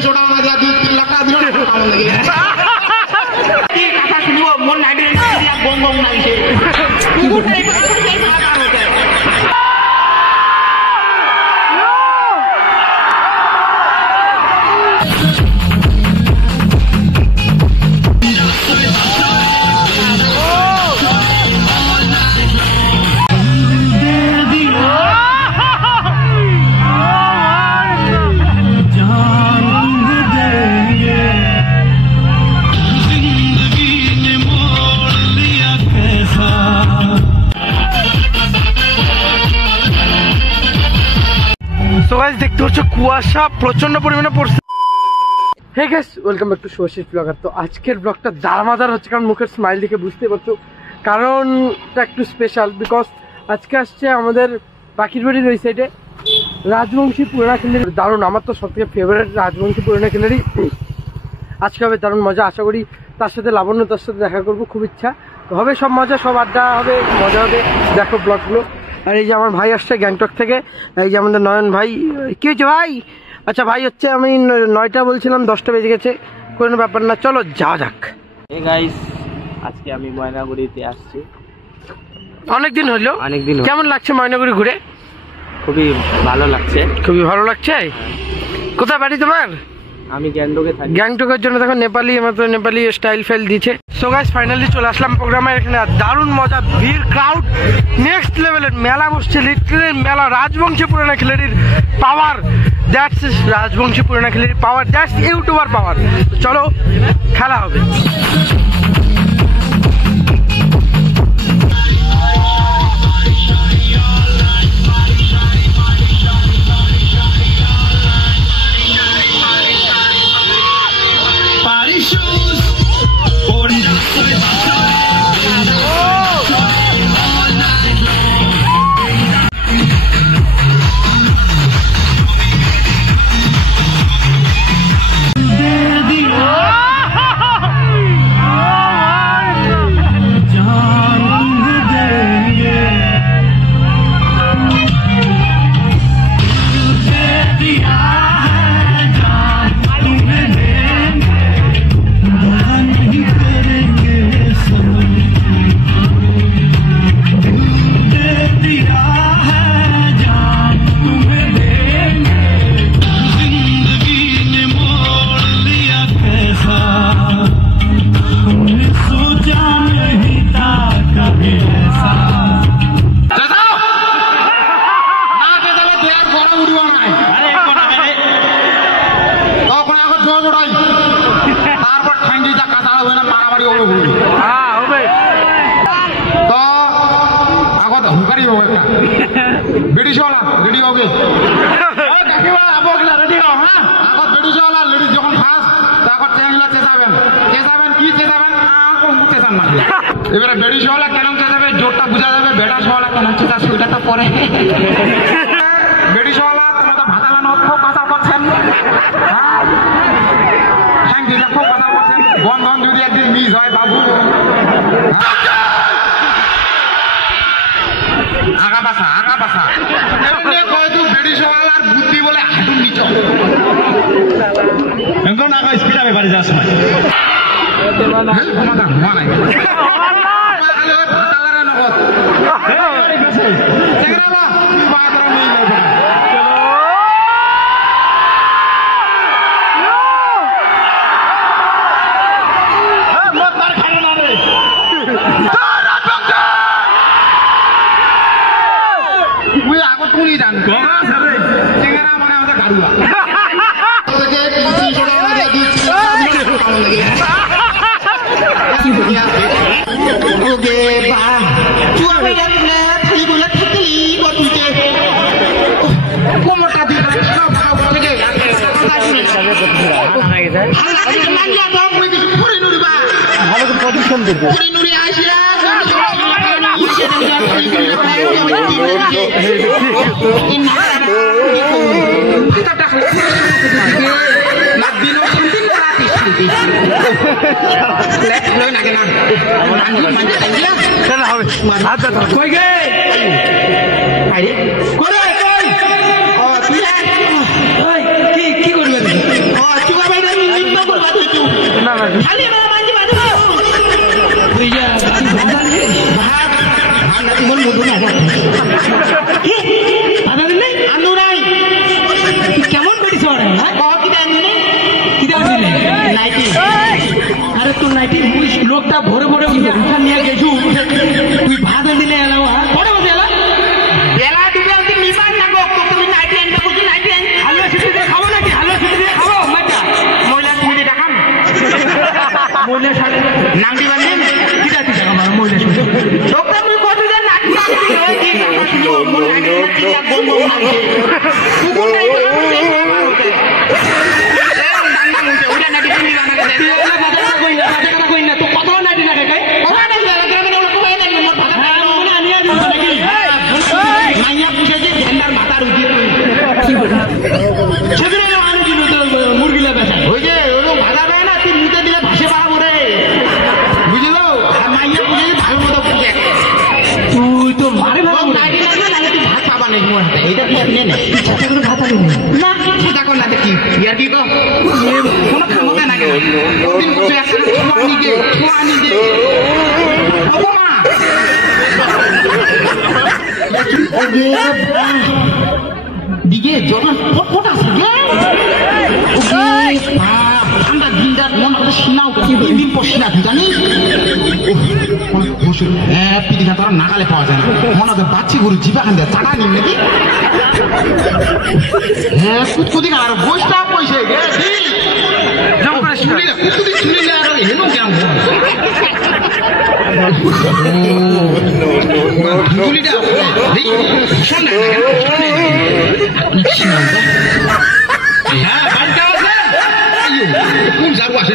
300 টাকা না দিয়া 2-3 লাখ টাকা দিল না কাম লাগি কি কথা শুনিব মন নাইডি দিয়া গং গং লাগিছে কি করতে এই কথা শুনে সারা হতে দেখতে হচ্ছে কুয়াশা প্রচন্ড পরিমাণে পড়ছে। Hey guys, welcome back to Shubhashis vlogger. তো আজকের ব্লগটা দারমাদার হচ্ছে, কারণ মুখের স্মাইল দেখে বুঝতে পারছো কারণটা একটু স্পেশাল। বিকজ আজকে আসছে আমাদের পাখির বাড়ির ওই সাইডে রাজবংশী পুরানা খিলাড়ি। দারুণ, আমার তো সব থেকে ফেভারিট রাজবংশী পুরানা খিলাড়ি। আজকে হবে দারুণ মজা। আশা করি তার সাথে লাবণ্য, তার সাথে দেখা করবো, খুব ইচ্ছা হবে। সব মজা, সব আড্ডা হবে, মজা হবে। দেখো ব্লগগুলো। আর এই যে আমার ভাই আসছে গ্যাংটক থেকে, এই যে আমাদের নয়ন ভাই। কি হয়েছে ভাই? আচ্ছা ভাই হচ্ছে, আমি 9টা বলছিলাম, 10টা বেজে গেছে, কোনো ব্যাপার না, চলো যাওয়া যাক। এই গাইস, আজকে আমি ময়নাগুড়িতে আসছি। অনেকদিন হলো। কেমন লাগছে ময়নাগুড়ি ঘুরে? খুবই ভালো লাগছে। খুবই ভালো লাগছে। কোথায় বাড়ি তোমার? আমি গ্যাংটকে থাকি। গ্যাংটকের জন্য দেখো নেপালি, আমাদের নেপালি স্টাইল ফাইল দিচ্ছে। সো গাইস, ফাইনালি চলে আসলাম প্রোগ্রামে। এখানে দারুণ মজা, ভিড়, ক্রাউড নেক্সট লেভেলের। মেলা বসছে, লিটারেলি মেলা। রাজবংশী পুরানা খিলাড়ির পাওয়ার, দ্যাটস রাজবংশী পুরানা খিলাড়ির পাওয়ার, দ্যাটস ইউটিউবার পাওয়ার। চলো খেলা হবে। এবারে বেড়ি শোয়ালা কেন চেঁচাবে, জোরটা বোঝা যাবে। বেড়া শোয়ালা কেন চেঁচা, সেটা পরে। বেড়ি শোয়ালা তোমার তো ভাতালানো খুব কাঁচা করছেন। হ্যাঁ, দিলে খুব কাঁচা করছেন। বন্ধন যদি একদিন মিস হয় বাবু, আগা বাসা আগা বাসা কয়তো বেড়ি শোয়ালার বুদ্ধি বলে হাঁটুর নিচ এখন আগা স্পিড হবে বাড়ি যাওয়ার সময়। ঘুমা নাই আগত তুলি যান চেঙ্গারা মানে আমাদের গাড়ুয়া ভালো প্রদর্শন দেখবো। কি করবে ভরে ভরে নিয়ে গেছু তুই ভাত দিলে এলাম পরে বসে এলাম বেলা ডুবে আমি নিবান না গো তুমি নাইটি আনবে বুঝি নাইটি আন হালুয়া সিটি দিয়ে খাবো নাকি হালুয়া সিটি দিয়ে খাবো মাটা মহিলা সিটি দেখাম মহিলা সাথে নাংটি বান্ধেন কি যাচ্ছি দেখা আমার মহিলা সিটি ডক্টর মুই কত দিন নাটি আনছি ওই কি কথা শুনো মন নাটি নাটি গম গম নাকি কুকুর নাই বলে ওটা নাটি কিনি বানাকে দে ওটা বাজার কই না তো কত নাটি না কাই ওটা নাই বেলা গ্রামে ওটা কই না মোর ভাত মনে আনিয়া দিও নাকি মাইয়া পুষে যে ঝেন্ডার মাথার উঠি কি বল সেদিন আনি দিল তো মুরগিলা বেচা ওই যে ওরকম ভাজা দেয় না তুই মুতে দিলে ভাসে পারাবো রে বুঝলো আর মাইয়া পুষে ভালো মতো পুষে তুই তো মারে ভালো নাটি না তুই ভাত পাবা না মোর হাতে এইটা কি নে নে চাচা করে ভাত আনি না সেটা কোন না দেখি ইয়ার কি তো কোন ক্ষমতা না কেন দিন তুই একটা ছোয়ানি দে ও মা দিকে যখন পটপট আছে গে ঠান্ডা দিনটা মন কথা শীনাও দিন পর শীনা জানি হ্যাপি দিঘা তারা নাগালে পাওয়া যায় না মনে হয় বাচ্চি গরু জিবা খান দেয় চাটা নিন নাকি হ্যাঁ কুতকুদি আর বইটা পয়সা গে কুতকুদি শুনিলে আর হেনো কেমন গুলিটা ভীষণ হ্যাঁ বাড়িতে আছে কোন যাবো আসে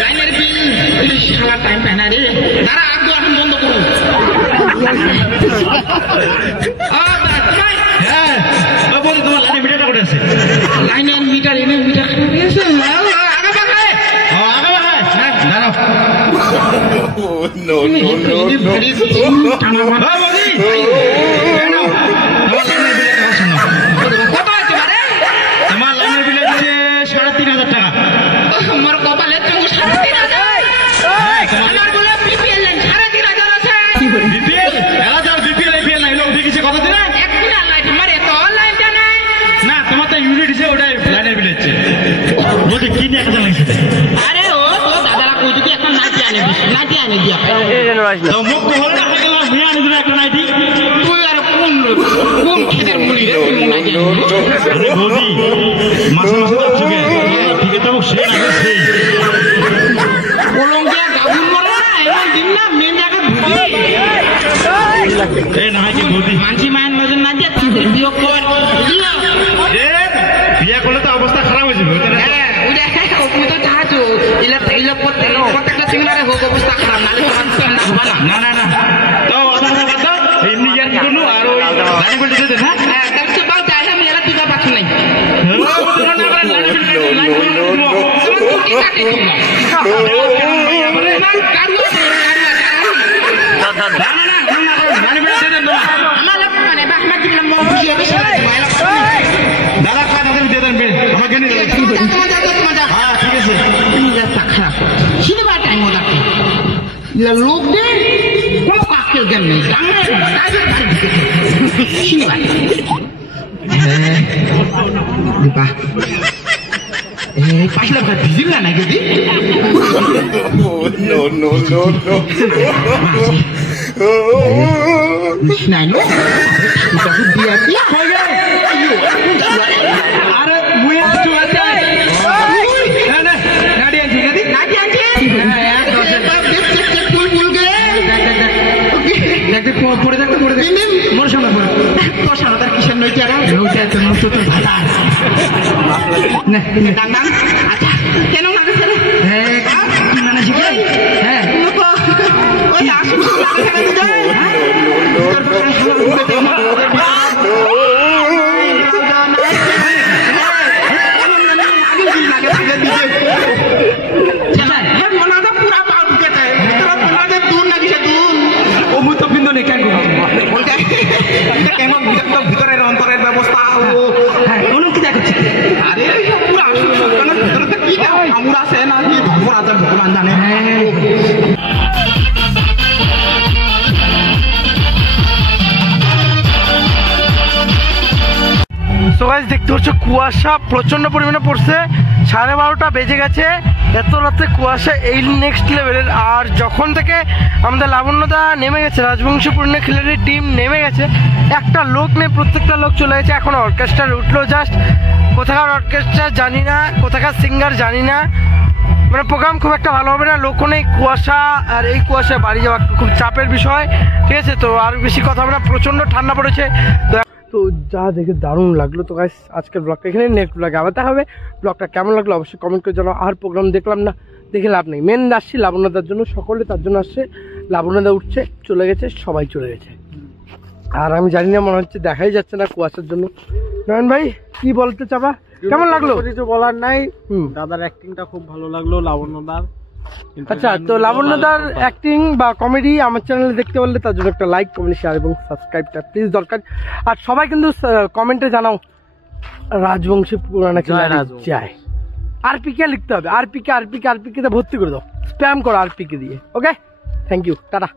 লাইনের বিল শালা টাইম পায় না রে তারা আগে এখন বন্ধ করো হ্যাঁ বলি তোমার লাইনের মিটারটা করে আছে লাইনের মিটার এনে মিটার তোমার লাইনের বিল হচ্ছে 3,500 টাকা আমার কপালে 3,500 আমার বলে বিপিএল লাইন 3,500 আছে বিপিএল এলাকার বিপিএল এপিএল নাই লোক দেখিছে কত দিন একদিন লাইন তোমার এত লাইনটা নাই না তোমার তো ইউনিট হিসেবে ওটাই লাইনের বিল হচ্ছে বলতে কি নিয়ে একটা লাগছে আরে ও তো দাদারা কই যদি একটা নাইটি আনে দিয়া তো মুখ তো হল না হয়ে গেল মিয়া আনি দিলে একটা নাইটি তুই আর কোন খেতের মুড়ি রে তুই নাইটি আরে বৌদি মাসে মাসে যাচ্ছ কে ঠিক আছে তো সে না সেই কলঙ্গিয়া গাবুল মরে না এমন দিন না মেন জায়গা ভুলি এ না কি বৌদি মানসি মায়ের নজর না দিয়া তুই বিয়ে কর এ বিয়ে করলে তো অবস্থা খারাপ হয়ে যাবে হ্যাঁ ওইটা তুমি তো চাচ্ছো ইলা প্রত্যেকটা সিঙ্গারে হোক অবস্থা খারাপ নালে তোমার না না না তো আধা বাদ এমনি ইয়ার কি করলো আর ওই লাইন বলতে যেতে হ্যাঁ তার তো বাদ যায় আমি এলা তুই পাচ্ছ নাই লোক দে কোন কাকের জ্ঞান নেই পাঁচলা ভাত ভিজিল না যদি আরে পড়ে থাকতে পড়ে দেখ মোর সামনে পড়ে তোর সামনে তার কিসের নইতে আর নইতে আছে মোর তো ভালো না আচ্ছা কেন লাগছে রে হ্যাঁ কি মানে শিখে হ্যাঁ ওই আসু লাগে যায় ভিতরের অন্তরের ব্যবস্থা কি দেখছি আরে পুরা ভিতরে কি আমরা আছে না কি ভগবান জানে সো গাইস দেখতে পাচ্ছ কুয়াশা প্রচন্ড পরিমাণে পড়ছে, 12:30 বেজে গেছে, এত রাতে কুয়াশা এই নেক্সট লেভেলের। আর যখন থেকে আমাদের লাবণ্যদা নেমে গেছে, রাজবংশীপুরের খেলার টিম নেমে গেছে, একটা লোক নেই, প্রত্যেকটা লোক চলে গেছে। এখন অর্কেস্ট্রা উঠলো জাস্ট, কোথাকার অর্কেস্ট্রা জানি না, কোথাকার সিঙ্গার জানি না, মানে প্রোগ্রাম খুব একটা ভালো হবে না, লোকও নেই, কুয়াশা, আর এই কুয়াশায় বাড়ি যাওয়া খুব চাপের বিষয়, ঠিক আছে। তো আর বেশি কথা হবে না, প্রচণ্ড ঠান্ডা পড়েছে। তো যা দেখে দারুণ লাগলো। তো গাইস আজকের ব্লগটা এখানে, নেক্সট ব্লগে আবার দেখা হবে। ব্লগটা কেমন লাগলো অবশ্যই কমেন্ট করে জানাও। আর প্রোগ্রাম দেখলাম না, দেখে লাভ নেই, মেন আসছি লাবণ্যদার জন্য, সকলে তার জন্য আসছে। লাবণ্যদা উঠছে, চলে গেছে, সবাই চলে গেছে, আর আমি জানি না, মনে হচ্ছে দেখাই যাচ্ছে না কুয়াশার জন্য। নয়ন ভাই কি বলতে চাবা, কেমন লাগলো? কিছু বলার নাই, দাদার অ্যাক্টিংটা খুব ভালো লাগলো, লাবণ্যদার। আচ্ছা, তো লাবণ্যদার অ্যাক্টিং বা কমেডি আমার চ্যানেলে দেখতে বললে তার জন্য একটা লাইক, কমেন্ট, শেয়ার এবং সাবস্ক্রাইবটা প্লিজ দরকার। আর সবাই কিন্তু কমেন্টে জানাও রাজবংশী পুরানা খেলা চাই। আরপিকে লিখতে হবে, আরপিকে তে ভর্তি করে দাও, স্প্যাম করো আরপিকে দিয়ে। ওকে, থ্যাংক ইউ, টাটা।